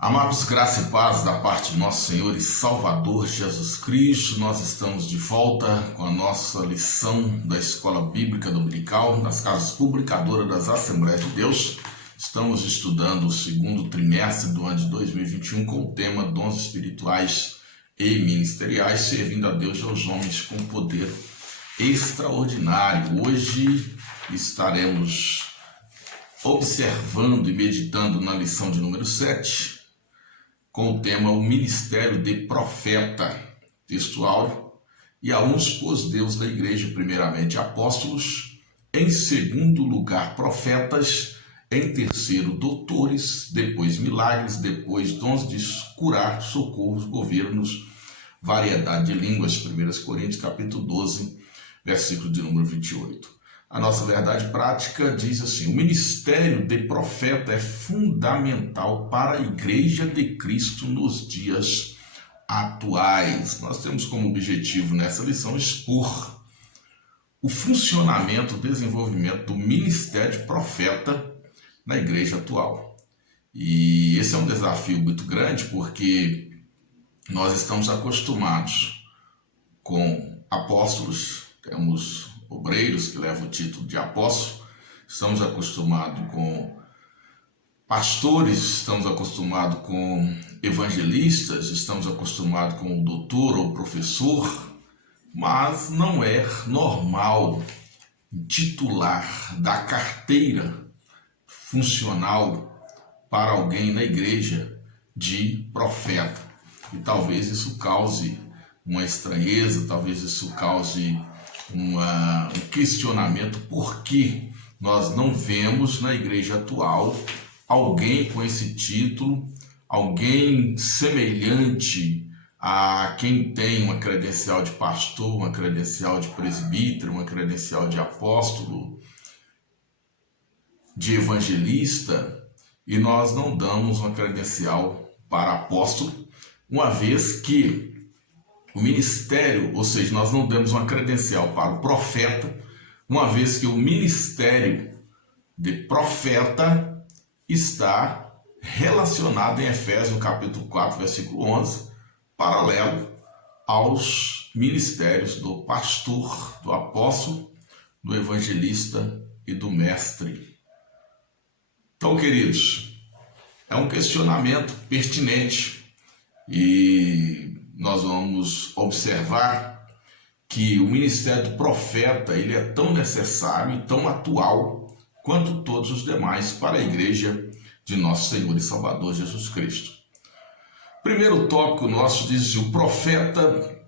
Amados, graça e paz da parte de nosso Senhor e Salvador Jesus Cristo. Nós estamos de volta com a nossa lição da Escola Bíblica Dominical das Casas Publicadoras das Assembleias de Deus. Estamos estudando o segundo trimestre do ano de 2021 com o tema Dons Espirituais e Ministeriais, servindo a Deus e aos homens com poder extraordinário. Hoje estaremos observando e meditando na lição de número 7, com o tema o ministério de profeta, texto áureo, e a uns pôs Deus da igreja, primeiramente apóstolos, em segundo lugar profetas, em terceiro doutores, depois milagres, depois dons de curar, socorros, governos, variedade de línguas, 1 Coríntios capítulo 12, versículo de número 28. A nossa verdade prática diz assim: o ministério de profeta é fundamental para a igreja de Cristo nos dias atuais. Nós temos como objetivo nessa lição expor o funcionamento, o desenvolvimento do ministério de profeta na igreja atual. E esse é um desafio muito grande porque nós estamos acostumados com apóstolos, temos obreiros que levam o título de apóstolo, estamos acostumados com pastores, estamos acostumados com evangelistas, estamos acostumados com o doutor ou professor, mas não é normal titular da carteira funcional para alguém na igreja de profeta. E talvez isso cause uma estranheza, talvez isso cause um questionamento, por que nós não vemos na igreja atual alguém com esse título, alguém semelhante a quem tem uma credencial de pastor, uma credencial de presbítero, uma credencial de apóstolo, de evangelista, e nós não damos uma credencial para apóstolo, uma vez que o ministério, ou seja, nós não damos uma credencial para o profeta, uma vez que o ministério de profeta está relacionado em Efésios capítulo 4, versículo 11, paralelo aos ministérios do pastor, do apóstolo, do evangelista e do mestre. Então, queridos, é um questionamento pertinente e nós vamos observar que o ministério do profeta ele é tão necessário e tão atual quanto todos os demais para a igreja de nosso Senhor e Salvador Jesus Cristo. Primeiro tópico nosso diz o profeta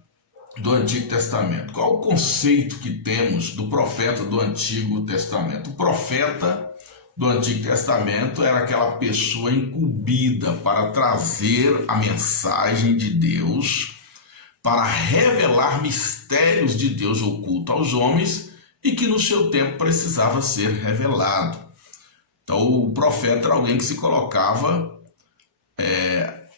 do Antigo Testamento. Qual o conceito que temos do profeta do Antigo Testamento? O profeta do Antigo Testamento era aquela pessoa incumbida para trazer a mensagem de Deus, para revelar mistérios de Deus ocultos aos homens e que no seu tempo precisava ser revelado. Então o profeta era alguém que se colocava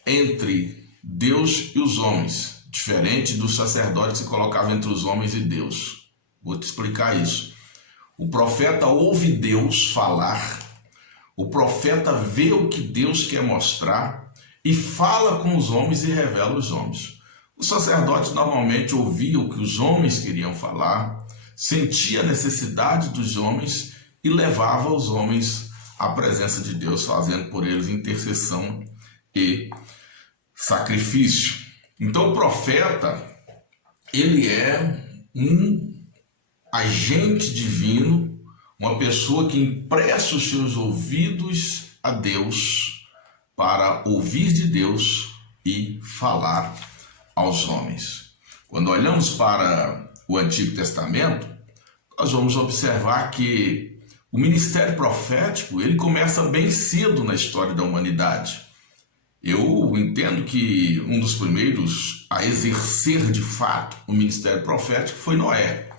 entre Deus e os homens, diferente do sacerdote que se colocava entre os homens e Deus. Vou te explicar isso. O profeta ouve Deus falar, o profeta vê o que Deus quer mostrar e fala com os homens e revela os homens. O sacerdote normalmente ouvia o que os homens queriam falar, sentia a necessidade dos homens e levava os homens à presença de Deus, fazendo por eles intercessão e sacrifício. Então o profeta, ele é um agente divino, uma pessoa que empresta os seus ouvidos a Deus para ouvir de Deus e falar aos homens. Quando olhamos para o Antigo Testamento, nós vamos observar que o ministério profético ele começa bem cedo na história da humanidade. Eu entendo que um dos primeiros a exercer de fato o ministério profético foi Noé.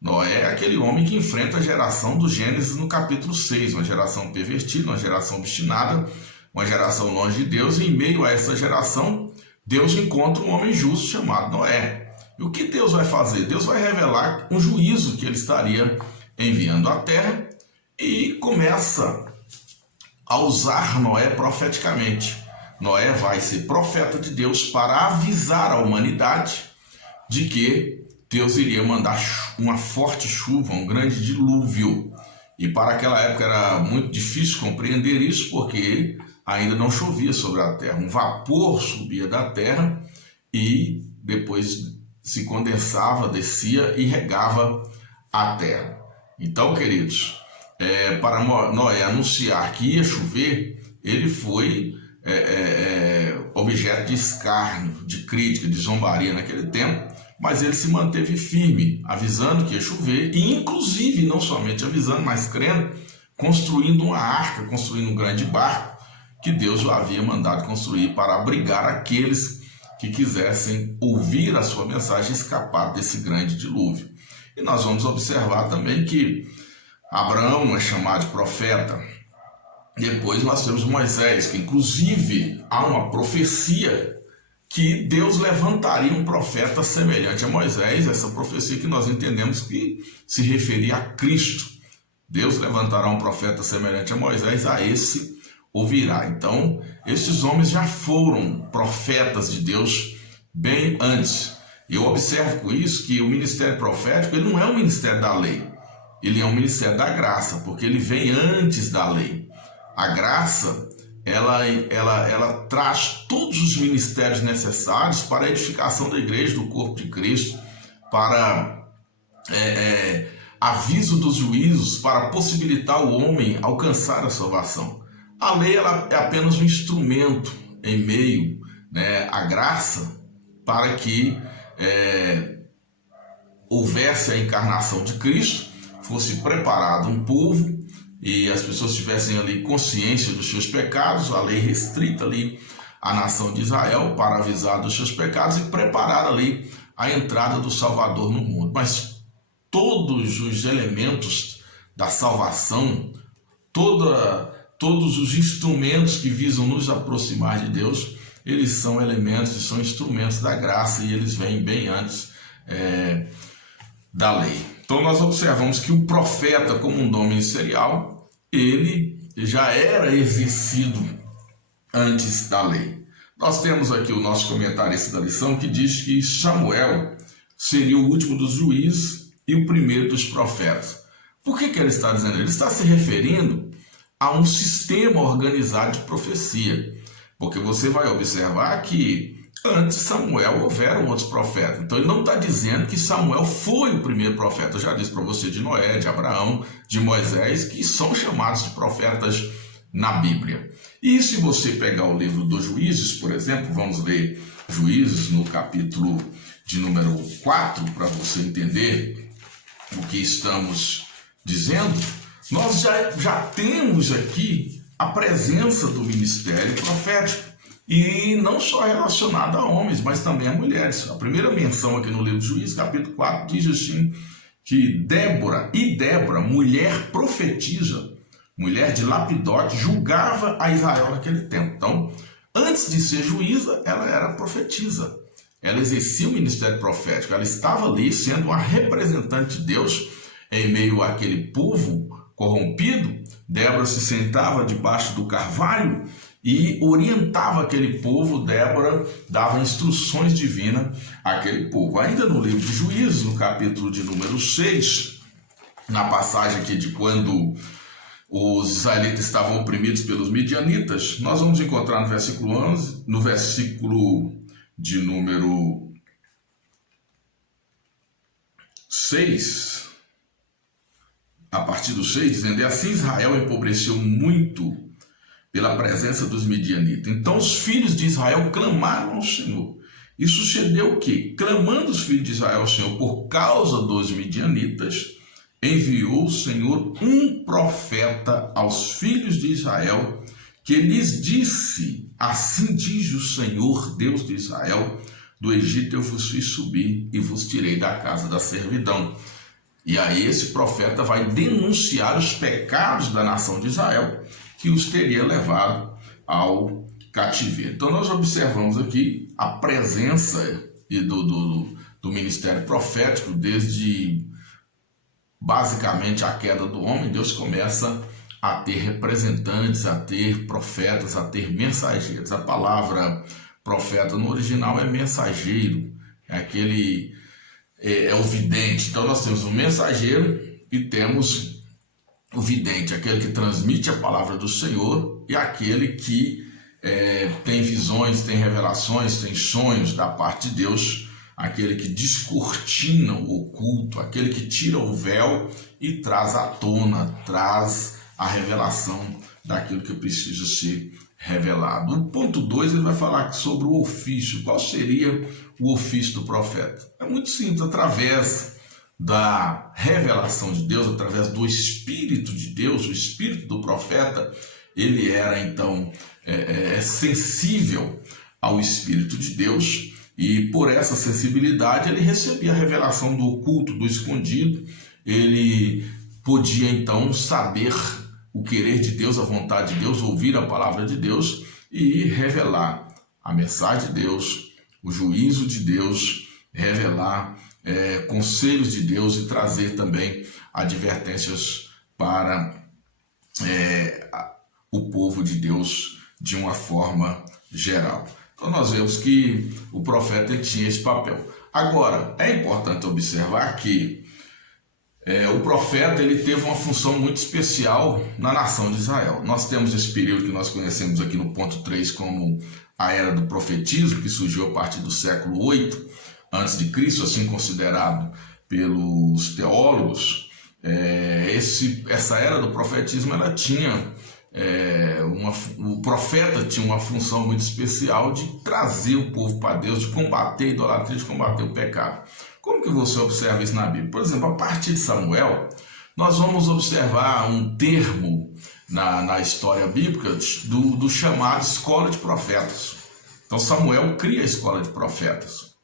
Noé é aquele homem que enfrenta a geração do Gênesis no capítulo 6, uma geração pervertida, uma geração obstinada, uma geração longe de Deus, e em meio a essa geração, Deus encontra um homem justo chamado Noé. E o que Deus vai fazer? Deus vai revelar um juízo que ele estaria enviando à terra e começa a usar Noé profeticamente. Noé vai ser profeta de Deus para avisar a humanidade de que Deus iria mandar uma forte chuva, um grande dilúvio. E para aquela época era muito difícil compreender isso, porque ainda não chovia sobre a terra. Um vapor subia da terra e depois se condensava, descia e regava a terra. Então, queridos, para Noé anunciar que ia chover, ele foi objeto de escárnio, de crítica, de zombaria naquele tempo, mas ele se manteve firme, avisando que ia chover, e inclusive, não somente avisando, mas crendo, construindo uma arca, construindo um grande barco, que Deus o havia mandado construir para abrigar aqueles que quisessem ouvir a sua mensagem e escapar desse grande dilúvio. E nós vamos observar também que Abraão é chamado de profeta. Depois nós temos Moisés, que inclusive há uma profecia que Deus levantaria um profeta semelhante a Moisés, essa profecia que nós entendemos que se referia a Cristo. Deus levantará um profeta semelhante a Moisés, a esse ouvirá. Então, esses homens já foram profetas de Deus bem antes. Eu observo com isso que o ministério profético ele não é um ministério da lei, ele é um ministério da graça, porque ele vem antes da lei. A graça, ela traz todos os ministérios necessários para a edificação da igreja, do corpo de Cristo, para aviso dos juízos, para possibilitar o homem alcançar a salvação. A lei ela é apenas um instrumento em meio, à graça, para que houvesse a encarnação de Cristo, fosse preparado um povo e as pessoas tivessem ali consciência dos seus pecados, a lei restrita ali a nação de Israel para avisar dos seus pecados e preparar ali a entrada do Salvador no mundo. Mas todos os elementos da salvação, todos os instrumentos que visam nos aproximar de Deus, eles são elementos e são instrumentos da graça e eles vêm bem antes da lei. Então nós observamos que o profeta, como um dom ministerial, ele já era exercido antes da lei. Nós temos aqui o nosso comentarista da lição que diz que Samuel seria o último dos juízes e o primeiro dos profetas. Por que ele está dizendo? Ele está se referindo a um sistema organizado de profecia, porque você vai observar que antes de Samuel houveram outros profetas. Então ele não está dizendo que Samuel foi o primeiro profeta. Eu já disse para você de Noé, de Abraão, de Moisés, que são chamados de profetas na Bíblia. E se você pegar o livro dos Juízes, por exemplo, vamos ler Juízes no capítulo de número 4, para você entender o que estamos dizendo, nós já temos aqui a presença do ministério profético. E não só relacionado a homens, mas também a mulheres. A primeira menção aqui no livro de Juízes, capítulo 4, diz assim, que Débora, mulher profetisa, mulher de Lapidote, julgava a Israel naquele tempo. Então, antes de ser juíza, ela era profetisa. Ela exercia o ministério profético, ela estava ali sendo uma representante de Deus em meio àquele povo corrompido. Débora se sentava debaixo do carvalho e orientava aquele povo. Débora dava instruções divinas àquele povo. Ainda no livro de Juízes, no capítulo de número 6, na passagem aqui de quando os israelitas estavam oprimidos pelos midianitas, nós vamos encontrar no versículo 11, no versículo de número 6, a partir do 6, dizendo: "E assim Israel empobreceu muito pela presença dos midianitas. Então os filhos de Israel clamaram ao Senhor. E sucedeu o quê? Clamando os filhos de Israel ao Senhor por causa dos midianitas, enviou o Senhor um profeta aos filhos de Israel, que lhes disse: assim diz o Senhor, Deus de Israel, do Egito eu vos fiz subir e vos tirei da casa da servidão. E aí esse profeta vai denunciar os pecados da nação de Israel, que os teria levado ao cativeiro. Então nós observamos aqui a presença do ministério profético desde basicamente a queda do homem. Deus começa a ter representantes, a ter profetas, a ter mensageiros. A palavra profeta no original é mensageiro, é o vidente. Então nós temos o mensageiro e temos o vidente, aquele que transmite a palavra do Senhor e aquele que tem visões, tem revelações, tem sonhos da parte de Deus, aquele que descortina o oculto, aquele que tira o véu e traz à tona, traz a revelação daquilo que precisa ser revelado. O ponto 2, ele vai falar sobre o ofício. Qual seria o ofício do profeta? É muito simples, através da revelação de Deus, através do Espírito de Deus, o Espírito do profeta, ele era então sensível ao Espírito de Deus, e por essa sensibilidade ele recebia a revelação do oculto, do escondido. Ele podia então saber o querer de Deus, a vontade de Deus, ouvir a palavra de Deus e revelar a mensagem de Deus, o juízo de Deus, revelar conselhos de Deus e trazer também advertências para o povo de Deus de uma forma geral. Então nós vemos que o profeta tinha esse papel. Agora, é importante observar que o profeta ele teve uma função muito especial na nação de Israel. Nós temos esse período que nós conhecemos aqui no ponto 3 como a era do profetismo, que surgiu a partir do século 8 a.C., assim considerado pelos teólogos. Essa era do profetismo, ela tinha o profeta tinha uma função muito especial de trazer o povo para Deus, de combater a idolatria, de combater o pecado. Como que você observa isso na Bíblia? Por exemplo, a partir de Samuel, nós vamos observar um termo na história bíblica do chamado escola de profetas. Então Samuel cria a escola de profetas,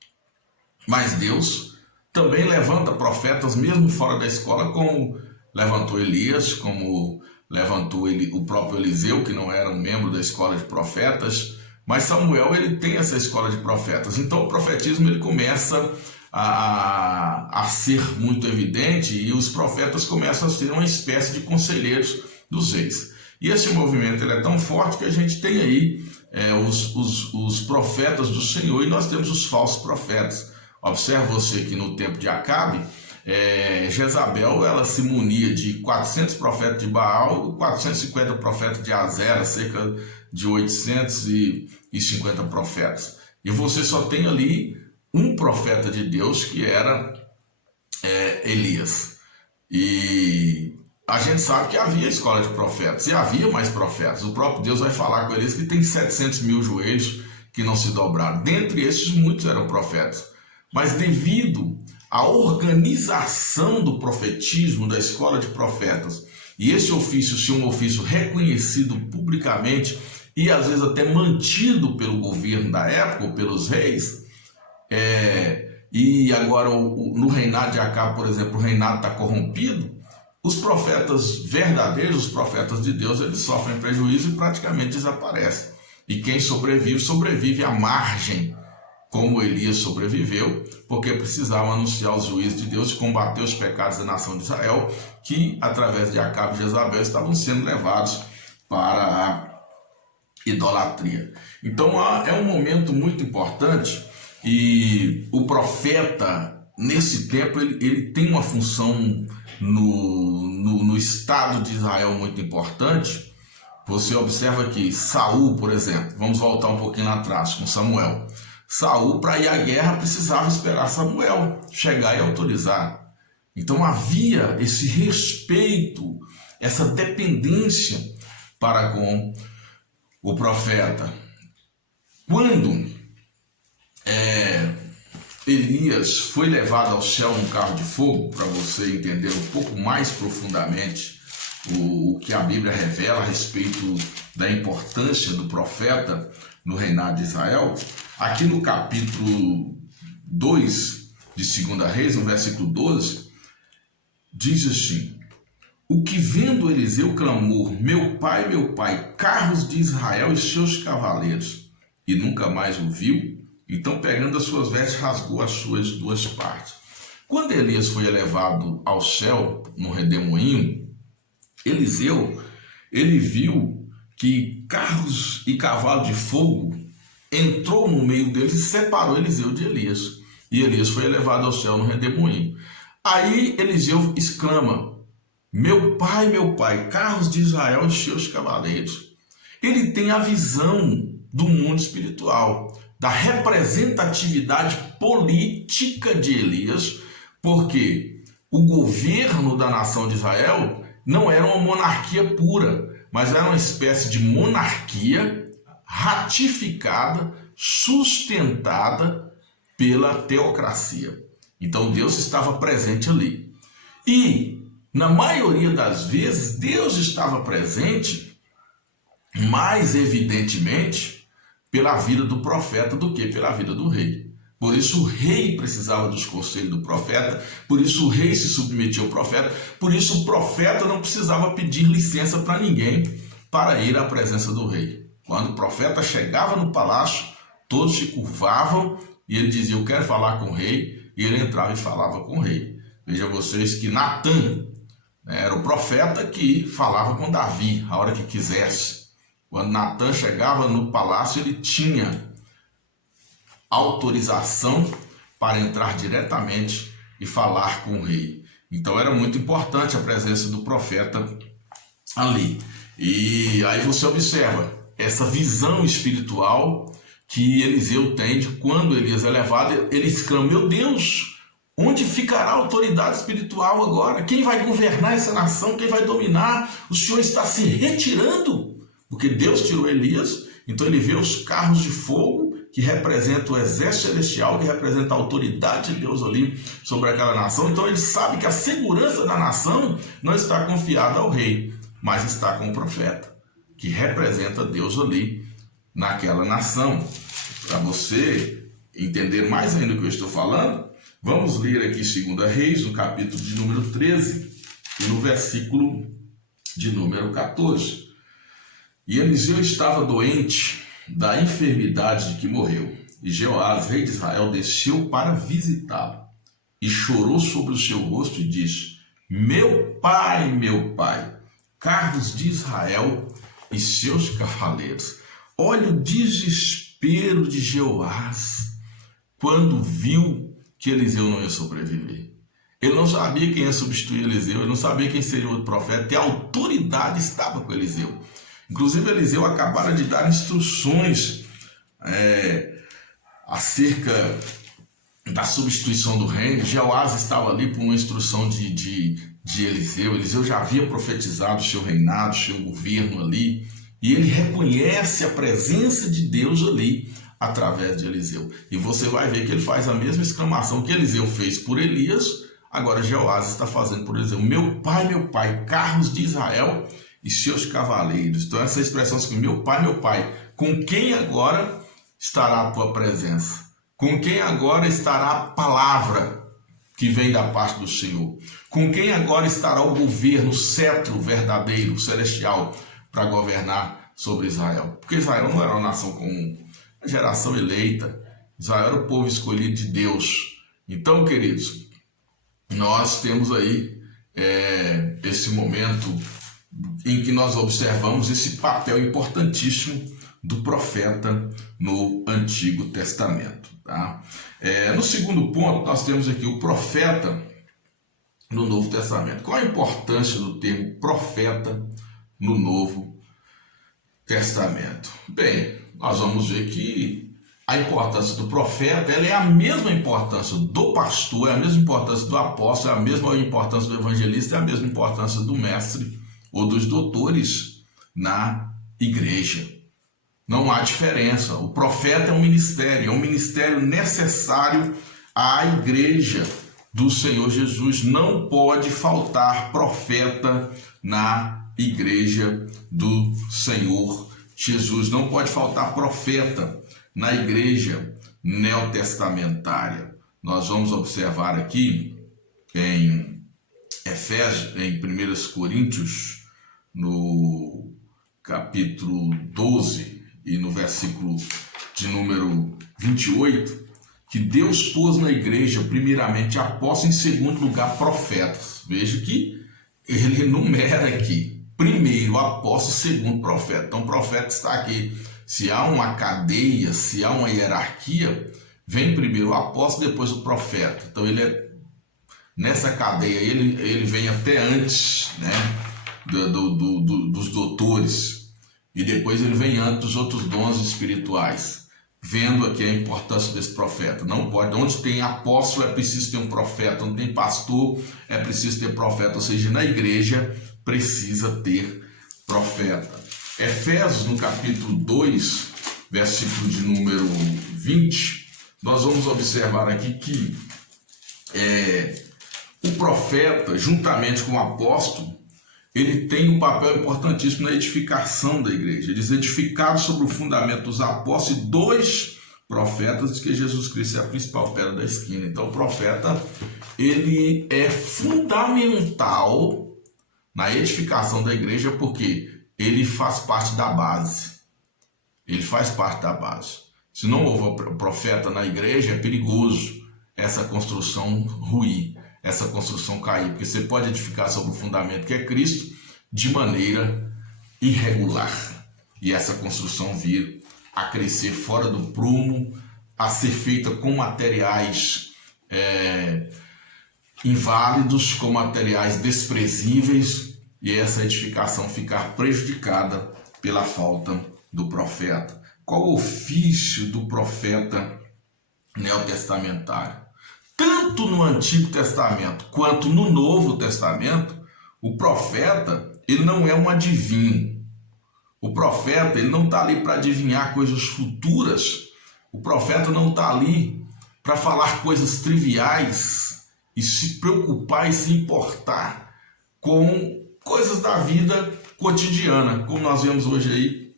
mas Deus também levanta profetas mesmo fora da escola, como levantou Elias, como levantou o próprio Eliseu, que não era um membro da escola de profetas, mas Samuel ele tem essa escola de profetas. Então o profetismo ele começa a ser muito evidente e os profetas começam a ser uma espécie de conselheiros dos reis. E esse movimento ele é tão forte que a gente tem aí os profetas do Senhor e nós temos os falsos profetas. Observe você que no tempo de Acabe, Jezabel ela se munia de 400 profetas de Baal e 450 profetas de Azera, cerca de 850 profetas. E você só tem ali um profeta de Deus que era Elias. E a gente sabe que havia escola de profetas e havia mais profetas. O próprio Deus vai falar com Elias que tem 700 mil joelhos que não se dobraram. Dentre esses, muitos eram profetas. Mas devido à organização do profetismo, da escola de profetas, e esse ofício ser um ofício reconhecido publicamente e às vezes até mantido pelo governo da época, ou pelos reis, e agora no reinado de Acabe, por exemplo, o reinado está corrompido, os profetas verdadeiros, os profetas de Deus, eles sofrem prejuízo e praticamente desaparecem. E quem sobrevive à margem, como Elias sobreviveu, porque precisava anunciar os juízos de Deus e combater os pecados da nação de Israel, que através de Acabe e Jezabel estavam sendo levados para a idolatria. Então é um momento muito importante e o profeta, nesse tempo, ele tem uma função no Estado de Israel muito importante. Você observa que Saul, por exemplo, vamos voltar um pouquinho lá atrás com Samuel. Saul, para ir à guerra, precisava esperar Samuel chegar e autorizar. Então havia esse respeito, essa dependência para com o profeta. Quando Elias foi levado ao céu num carro de fogo, para você entender um pouco mais profundamente o que a Bíblia revela a respeito da importância do profeta no reinado de Israel, aqui no capítulo 2 de 2 Reis, no versículo 12, diz assim: o que vendo Eliseu clamou, meu pai, carros de Israel e seus cavaleiros, e nunca mais o viu, então pegando as suas vestes, rasgou as suas duas partes. Quando Elias foi elevado ao céu no redemoinho, Eliseu ele viu que carros e cavalos de fogo entrou no meio deles e separou Eliseu de Elias. E Elias foi elevado ao céu no redemoinho. Aí Eliseu exclama: meu pai, carros de Israel e seus cavaleiros. Ele tem a visão do mundo espiritual, da representatividade política de Elias, porque o governo da nação de Israel não era uma monarquia pura, mas era uma espécie de monarquia ratificada, sustentada pela teocracia. Então Deus estava presente ali. E, na maioria das vezes, Deus estava presente, mais evidentemente, pela vida do profeta do que pela vida do rei. Por isso o rei precisava dos conselhos do profeta, por isso o rei se submetia ao profeta, por isso o profeta não precisava pedir licença para ninguém para ir à presença do rei. Quando o profeta chegava no palácio, todos se curvavam e ele dizia: eu quero falar com o rei, e ele entrava e falava com o rei. Veja vocês que Natã era o profeta que falava com Davi a hora que quisesse. Quando Natã chegava no palácio, ele tinha autorização para entrar diretamente e falar com o rei. Então era muito importante a presença do profeta ali. E aí você observa essa visão espiritual que Eliseu tem de quando Elias é levado, ele exclama: meu Deus, onde ficará a autoridade espiritual agora? Quem vai governar essa nação? Quem vai dominar? O Senhor está se retirando, porque Deus tirou Elias. Então ele vê os carros de fogo, que representam o exército celestial, que representa a autoridade de Deus ali sobre aquela nação. Então ele sabe que a segurança da nação não está confiada ao rei, mas está com o profeta, que representa Deus ali naquela nação. Para você entender mais ainda o que eu estou falando, vamos ler aqui 2 Reis, no capítulo de número 13 e no versículo de número 14. E Eliseu estava doente da enfermidade de que morreu, e Jeoás, rei de Israel, desceu para visitá-lo, e chorou sobre o seu rosto e disse: meu pai, carros de Israel e seus cavaleiros. Olha o desespero de Jeoás quando viu que Eliseu não ia sobreviver. Ele não sabia quem ia substituir Eliseu, ele não sabia quem seria o outro profeta, e a autoridade estava com Eliseu. Inclusive Eliseu acabara de dar instruções acerca da substituição do reino. Jeoás estava ali por uma instrução de Eliseu. Eliseu já havia profetizado o seu reinado, o seu governo ali, e ele reconhece a presença de Deus ali através de Eliseu. E você vai ver que ele faz a mesma exclamação que Eliseu fez por Elias, agora Jeoás está fazendo por Eliseu: meu pai, carros de Israel e seus cavaleiros. Então essa expressão assim: meu pai, com quem agora estará a tua presença? Com quem agora estará a palavra que vem da parte do Senhor? Com quem agora estará o governo, o cetro verdadeiro, celestial, para governar sobre Israel? Porque Israel não era uma nação comum, uma geração eleita. Israel era o povo escolhido de Deus. Então, queridos, nós temos aí esse momento em que nós observamos esse papel importantíssimo do profeta no Antigo Testamento. Tá? No segundo ponto, nós temos aqui o profeta no Novo Testamento. Qual a importância do termo profeta no Novo Testamento? Bem, nós vamos ver que a importância do profeta ela é a mesma importância do pastor, é a mesma importância do apóstolo, é a mesma importância do evangelista, é a mesma importância do mestre ou dos doutores na igreja. Não há diferença. O profeta é um ministério necessário à igreja do Senhor Jesus. Não pode faltar profeta na igreja do Senhor Jesus. Não pode faltar profeta na igreja neotestamentária. Nós vamos observar aqui em Efésios, em 1 Coríntios, no capítulo 12 e no versículo de número 28, que Deus pôs na igreja primeiramente apóstolos, em segundo lugar profetas. Veja que ele enumera aqui primeiro apóstolo e segundo profeta. Então o profeta está aqui. Se há uma cadeia, se há uma hierarquia, vem primeiro o apóstolo, depois o profeta. Então ele é nessa cadeia, ele vem até antes, né, dos doutores, e depois ele vem antes dos outros dons espirituais, vendo aqui a importância desse profeta. Não pode, onde tem apóstolo é preciso ter um profeta, onde tem pastor é preciso ter profeta, ou seja, na igreja precisa ter profeta. Efésios, no capítulo 2, versículo de número 20, nós vamos observar aqui que o profeta, juntamente com o apóstolo, ele tem um papel importantíssimo na edificação da igreja. Eles edificaram sobre o fundamento dos apóstolos e 2 profetas, de que Jesus Cristo é a principal pedra da esquina. Então o profeta, ele é fundamental na edificação da igreja, porque ele faz parte da base. Ele faz parte da base. Se não houver profeta na igreja, é perigoso essa construção ruir, essa construção cair, porque você pode edificar sobre o fundamento que é Cristo de maneira irregular, e essa construção vir a crescer fora do prumo, a ser feita com materiais inválidos, com materiais desprezíveis, e essa edificação ficar prejudicada pela falta do profeta. Qual o ofício do profeta neotestamentário? Tanto no Antigo Testamento quanto no Novo Testamento, o profeta, ele não é um adivinho. O profeta, ele não está ali para adivinhar coisas futuras. O profeta não está ali para falar coisas triviais e se preocupar e se importar com coisas da vida cotidiana, como nós vemos hoje aí,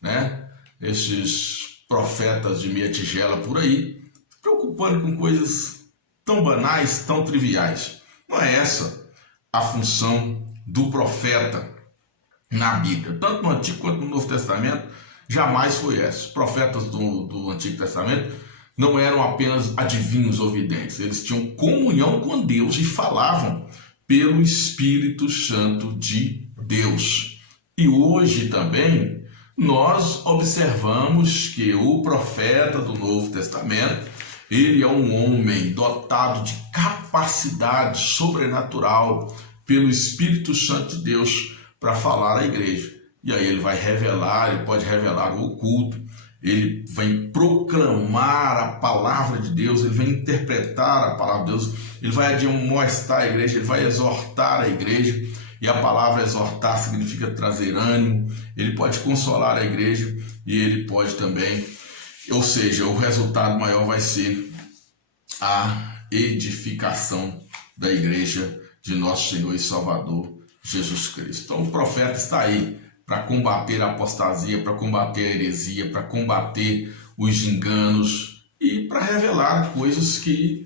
né? Esses profetas de meia tigela por aí, se preocupando com coisas tão banais, tão triviais. Não é essa a função do profeta na Bíblia. Tanto no Antigo quanto no Novo Testamento, jamais foi essa. Os profetas do Antigo Testamento não eram apenas adivinhos ou videntes. Eles tinham comunhão com Deus e falavam pelo Espírito Santo de Deus. E hoje também nós observamos que o profeta do Novo Testamento, ele é um homem dotado de capacidade sobrenatural pelo Espírito Santo de Deus para falar à igreja. E aí ele vai revelar, ele pode revelar o oculto, ele vai proclamar a palavra de Deus, ele vai interpretar a palavra de Deus, ele vai admoestar a igreja, ele vai exortar a igreja, e a palavra exortar significa trazer ânimo, ele pode consolar a igreja e ele pode também, ou seja, o resultado maior vai ser a edificação da igreja de nosso Senhor e Salvador Jesus Cristo. Então o profeta está aí para combater a apostasia, para combater a heresia, para combater os enganos e para revelar coisas que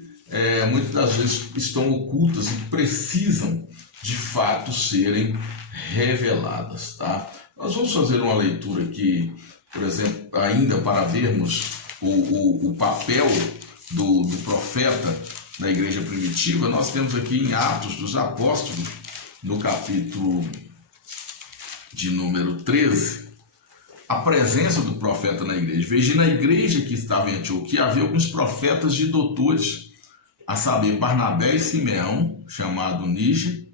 muitas das vezes estão ocultas e que precisam de fato serem reveladas, tá? Nós vamos fazer uma leitura aqui, por exemplo, ainda para vermos o papel do profeta na igreja primitiva. Nós temos aqui em Atos dos Apóstolos, no capítulo de número 13, a presença do profeta na igreja. Veja, na igreja que estava em Antioquia havia alguns profetas de doutores, a saber, Barnabé e Simeão, chamado Níger,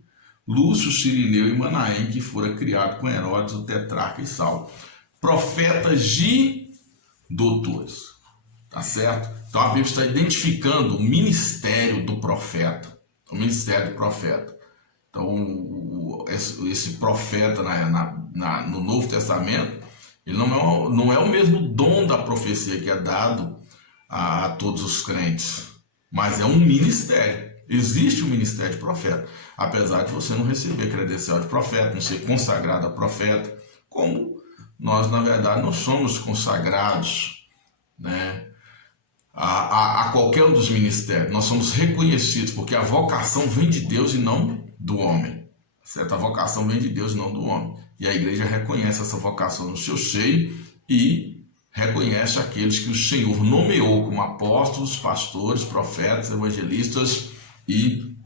Lúcio, Cirineu e Manaém, que fora criado com Herodes, o tetrarca, e Saulo. Profetas de doutores, tá certo? Então a Bíblia está identificando o ministério do profeta, o ministério do profeta. Então esse profeta no Novo Testamento, ele não é o mesmo dom da profecia que é dado a todos os crentes, mas é um ministério. Existe o ministério de profeta, apesar de você não receber credencial de profeta, não ser consagrado a profeta, como nós, na verdade, não somos consagrados, né, a qualquer um dos ministérios. Nós somos reconhecidos, porque a vocação vem de Deus e não do homem, certo? A vocação vem de Deus e não do homem. E a igreja reconhece essa vocação no seu seio e reconhece aqueles que o Senhor nomeou como apóstolos, pastores, profetas, evangelistas e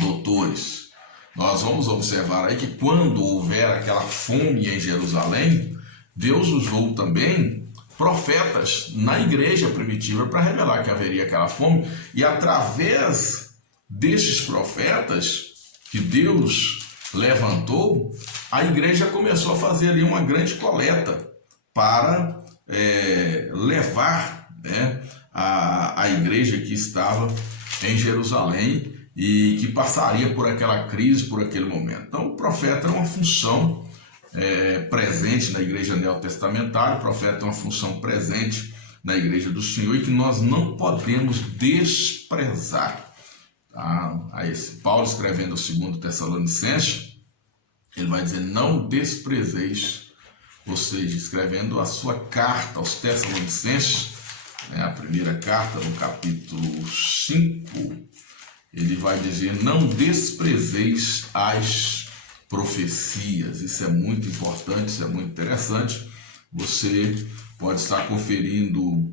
doutores. Nós vamos observar aí que quando houver aquela fome em Jerusalém, Deus usou também profetas na igreja primitiva para revelar que haveria aquela fome, e através desses profetas que Deus levantou, a igreja começou a fazer ali uma grande coleta para levar, né, a igreja que estava em Jerusalém e que passaria por aquela crise, por aquele momento. Então o profeta é uma função presente na igreja neotestamentária, o profeta é uma função presente na igreja do Senhor e que nós não podemos desprezar. Paulo, escrevendo ao 2 Tessalonicenses, ele vai dizer: não desprezeis, ou seja, escrevendo a sua carta aos Tessalonicenses, a primeira carta, no capítulo 5, ele vai dizer: não desprezeis as profecias. Isso é muito importante, isso é muito interessante. Você pode estar conferindo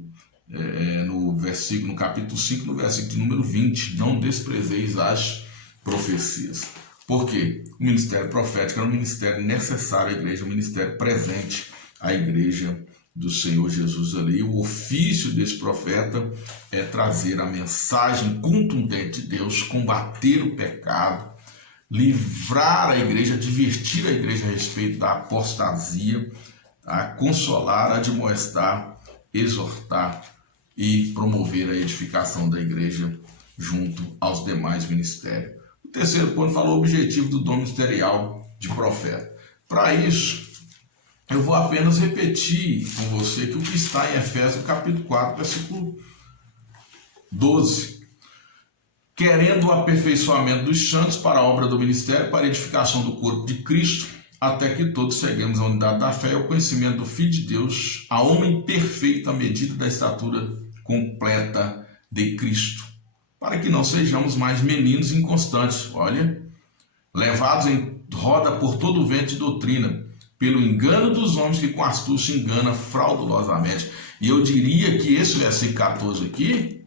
no capítulo 5, no versículo de número 20, não desprezeis as profecias. Por quê? O ministério profético é um ministério necessário à igreja, um ministério presente à igreja do Senhor Jesus ali. O ofício desse profeta é trazer a mensagem contundente de Deus, combater o pecado, livrar a igreja, advertir a igreja a respeito da apostasia, a consolar, admoestar, exortar e promover a edificação da igreja junto aos demais ministérios. O terceiro ponto falou o objetivo do dom ministerial de profeta. Para isso, eu vou apenas repetir com você que o que está em Efésios capítulo 4, versículo 12. Querendo o aperfeiçoamento dos santos para a obra do ministério, para a edificação do corpo de Cristo, até que todos cheguemos à unidade da fé e ao conhecimento do Filho de Deus, a homem perfeito à medida da estatura completa de Cristo, para que não sejamos mais meninos inconstantes, levados em roda por todo o vento de doutrina, pelo engano dos homens que com astúcia engana fraudulosamente. E eu diria que esse versículo 14 aqui,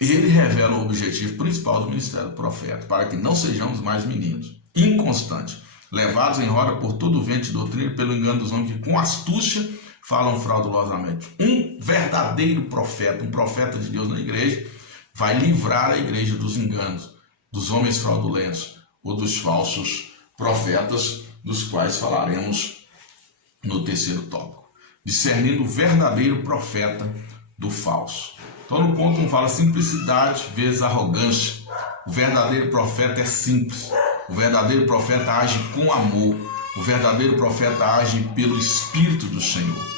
ele revela o objetivo principal do ministério do profeta, para que não sejamos mais meninos inconstantes, levados em roda por todo o vento de doutrina, pelo engano dos homens que com astúcia falam fraudulosamente. Um verdadeiro profeta, um profeta de Deus na igreja, vai livrar a igreja dos enganos, dos homens fraudulentos ou dos falsos profetas, dos quais falaremos no terceiro tópico. Discernindo o verdadeiro profeta do falso. Então no ponto 1 fala simplicidade vezes arrogância. O verdadeiro profeta é simples. O verdadeiro profeta age com amor. O verdadeiro profeta age pelo Espírito do Senhor.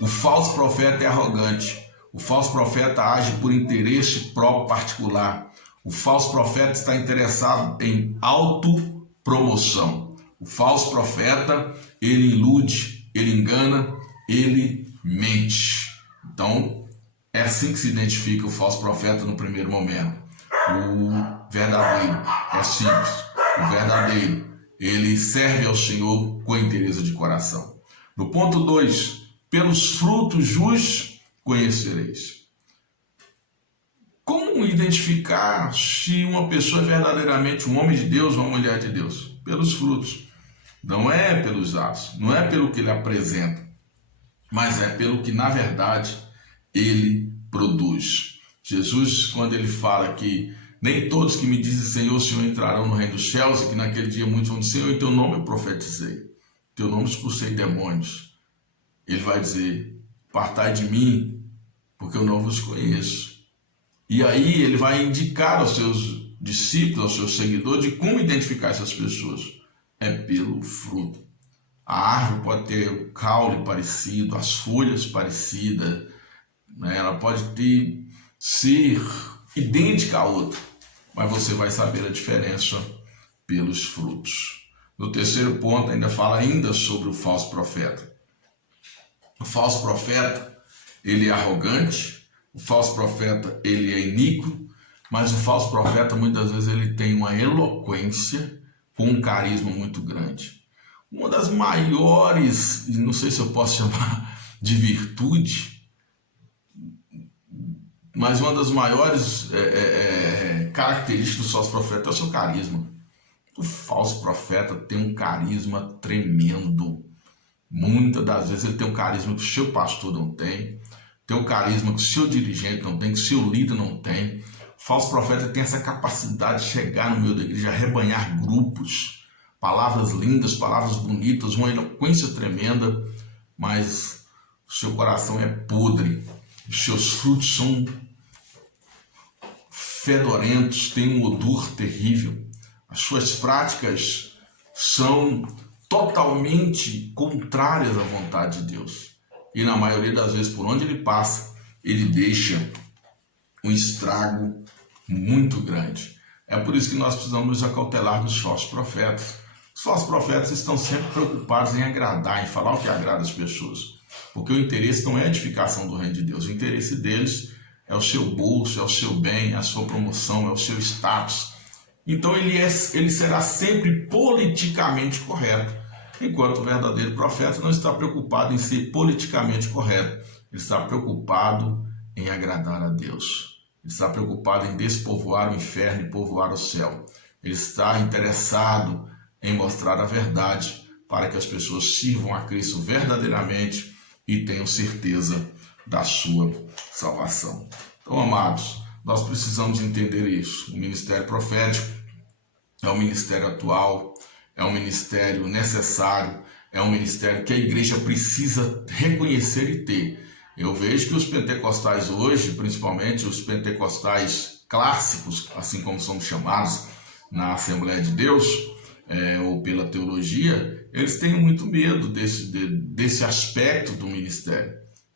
O falso profeta é arrogante. O falso profeta age por interesse próprio particular. O falso profeta está interessado em autopromoção. O falso profeta, ele ilude, ele engana, ele mente. Então, é assim que se identifica o falso profeta no primeiro momento. O verdadeiro é simples. O verdadeiro, ele serve ao Senhor com interesse de coração. No ponto 2, pelos frutos os conhecereis. Como identificar se uma pessoa é verdadeiramente um homem de Deus ou uma mulher de Deus? Pelos frutos. Não é pelos atos, não é pelo que ele apresenta, mas é pelo que, na verdade, ele produz. Jesus, quando ele fala que nem todos que me dizem Senhor, Senhor entrarão no reino dos céus, e que naquele dia muitos vão dizer, Senhor, em teu nome eu profetizei, em teu nome expulsei demônios. Ele vai dizer, partai de mim, porque eu não vos conheço. E aí ele vai indicar aos seus discípulos, aos seus seguidores, de como identificar essas pessoas. É pelo fruto. A árvore pode ter o caule parecido, as folhas parecidas, né? Ela pode ser idêntica à outra, mas você vai saber a diferença pelos frutos. No terceiro ponto, ainda fala sobre o falso profeta. O falso profeta, ele é arrogante, o falso profeta, ele é iníquo, mas o falso profeta, muitas vezes, ele tem uma eloquência com um carisma muito grande. Uma das maiores, não sei se eu posso chamar de virtude, mas uma das maiores características do falso profeta é o seu carisma. O falso profeta tem um carisma tremendo. Muitas das vezes ele tem um carisma que o seu pastor não tem um carisma que o seu dirigente não tem, que o seu líder não tem. O falso profeta tem essa capacidade de chegar no meio da igreja, arrebanhar grupos, palavras lindas, palavras bonitas, uma eloquência tremenda, mas o seu coração é podre, os seus frutos são fedorentos, têm um odor terrível, as suas práticas são totalmente contrárias à vontade de Deus. E na maioria das vezes, por onde ele passa, ele deixa um estrago muito grande. É por isso que nós precisamos nos acautelar dos falsos profetas. Os falsos profetas estão sempre preocupados em agradar, em falar o que agrada as pessoas. Porque o interesse não é a edificação do reino de Deus. O interesse deles é o seu bolso, é o seu bem, é a sua promoção, é o seu status. Então ele será sempre politicamente correto. Enquanto o verdadeiro profeta não está preocupado em ser politicamente correto. Ele está preocupado em agradar a Deus. Ele está preocupado em despovoar o inferno e povoar o céu. Ele está interessado em mostrar a verdade para que as pessoas sirvam a Cristo verdadeiramente e tenham certeza da sua salvação. Então, amados, nós precisamos entender isso. O ministério profético é um ministério atual, é um ministério necessário, é um ministério que a igreja precisa reconhecer e ter. Eu vejo que os pentecostais hoje, principalmente os pentecostais clássicos, assim como somos chamados na Assembleia de Deus, ou pela teologia, eles têm muito medo desse aspecto do ministério.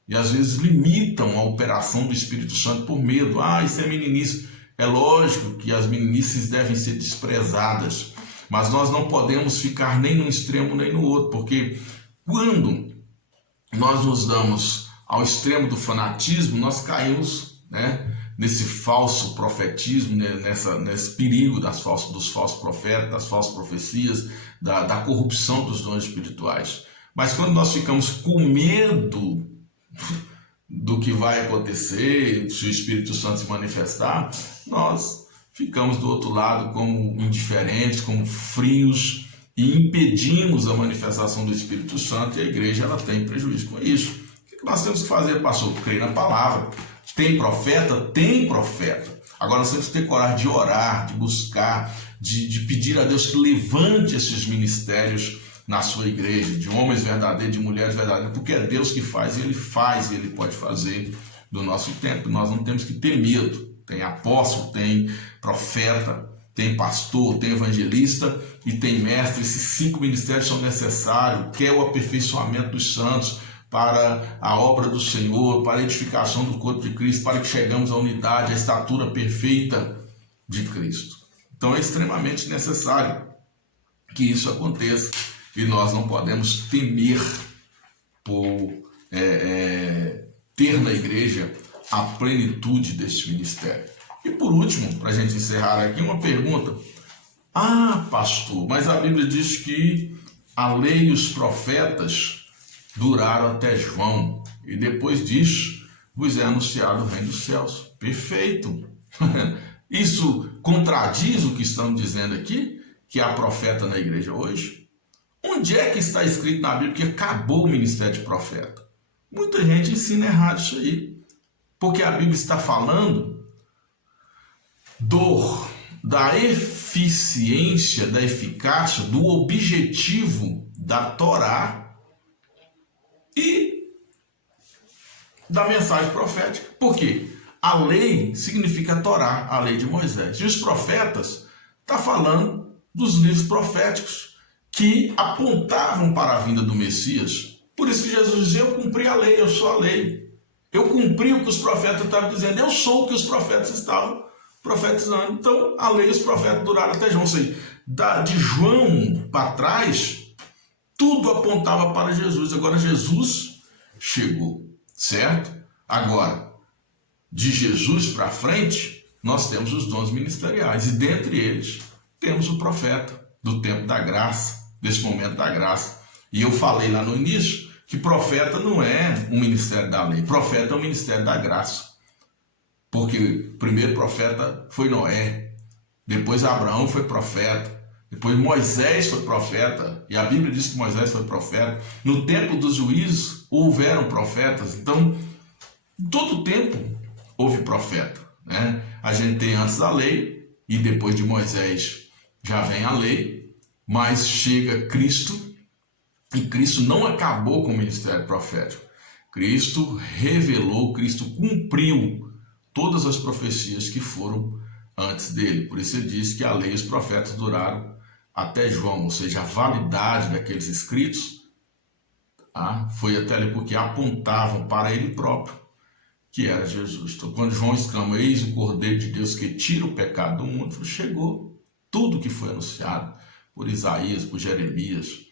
E às vezes limitam a operação do Espírito Santo por medo. Isso é meninice. É lógico que as meninices devem ser desprezadas, mas nós não podemos ficar nem num extremo nem no outro, porque quando nós nos damos ao extremo do fanatismo, nós caímos, nesse falso profetismo, nesse perigo dos falsos profetas, das falsas profecias, da corrupção dos dons espirituais. Mas quando nós ficamos com medo do que vai acontecer, se o Espírito Santo se manifestar, nós ficamos do outro lado como indiferentes, como frios e impedimos a manifestação do Espírito Santo, e a igreja ela tem prejuízo com isso. O que nós temos que fazer, pastor? Crer na palavra. Tem profeta? Tem profeta. Agora nós temos que ter coragem de orar, de buscar, de pedir a Deus que levante esses ministérios na sua igreja, de homens verdadeiros, de mulheres verdadeiras, porque é Deus que faz, e Ele pode fazer do nosso tempo. Nós não temos que ter medo. Tem apóstolo, tem profeta, tem pastor, tem evangelista e tem mestre. Esses 5 ministérios são necessários, que é o aperfeiçoamento dos santos para a obra do Senhor, para a edificação do corpo de Cristo, para que chegamos à unidade, à estatura perfeita de Cristo. Então é extremamente necessário que isso aconteça e nós não podemos temer por ter na igreja a plenitude deste ministério. E por último, para a gente encerrar aqui, uma pergunta. Pastor, mas a Bíblia diz que a lei e os profetas duraram até João, e depois disso vos é anunciado o reino dos céus. Perfeito! Isso contradiz o que estamos dizendo aqui, que há profeta na igreja hoje? Onde é que está escrito na Bíblia que acabou o ministério de profeta? Muita gente ensina errado isso aí. Porque a Bíblia está falando da eficiência, da eficácia, do objetivo da Torá e da mensagem profética. Por quê? A lei significa a Torá, a lei de Moisés. E os profetas estão falando dos livros proféticos que apontavam para a vinda do Messias. Por isso que Jesus dizia: eu cumpri a lei, eu sou a lei. Eu cumpri o que os profetas estavam dizendo, eu sou o que os profetas estavam profetizando. Então, a lei e os profetas duraram até João. Ou seja, de João para trás, tudo apontava para Jesus. Agora Jesus chegou, certo? Agora, de Jesus para frente, nós temos os dons ministeriais. E dentre eles, temos o profeta do tempo da graça, desse momento da graça. E eu falei lá no início que profeta não é um ministério da lei, profeta é um ministério da graça. Porque o primeiro profeta foi Noé, depois Abraão foi profeta, Depois Moisés foi profeta, e a Bíblia diz que Moisés foi profeta. No tempo dos juízos houveram profetas. Então, em todo tempo houve profeta, né? A gente tem antes a lei, e depois de Moisés já vem a lei, mas chega Cristo, e Cristo não acabou com o ministério profético. Cristo revelou, Cristo cumpriu todas as profecias que foram antes dele. Por isso ele diz que a lei e os profetas duraram até João, ou seja, a validade daqueles escritos foi até ali porque apontavam para ele próprio, que era Jesus. Então, quando João exclama, eis o Cordeiro de Deus que tira o pecado do mundo, chegou tudo que foi anunciado por Isaías, por Jeremias,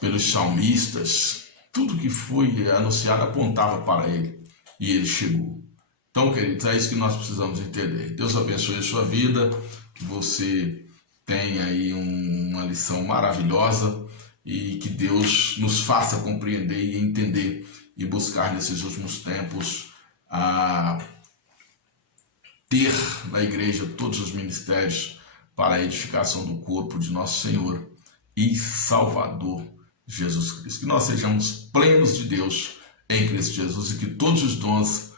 pelos salmistas, tudo que foi anunciado apontava para ele, e ele chegou. Então, queridos, é isso que nós precisamos entender. Deus abençoe a sua vida, que você tenha aí uma lição maravilhosa e que Deus nos faça compreender e entender e buscar nesses últimos tempos ter na igreja todos os ministérios para a edificação do corpo de nosso Senhor e Salvador Jesus Cristo. Que nós sejamos plenos de Deus em Cristo Jesus e que todos os dons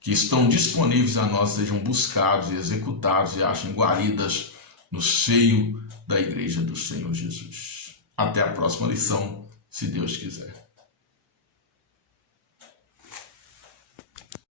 que estão disponíveis a nós sejam buscados e executados e achem guaridas no seio da igreja do Senhor Jesus. Até a próxima lição, se Deus quiser.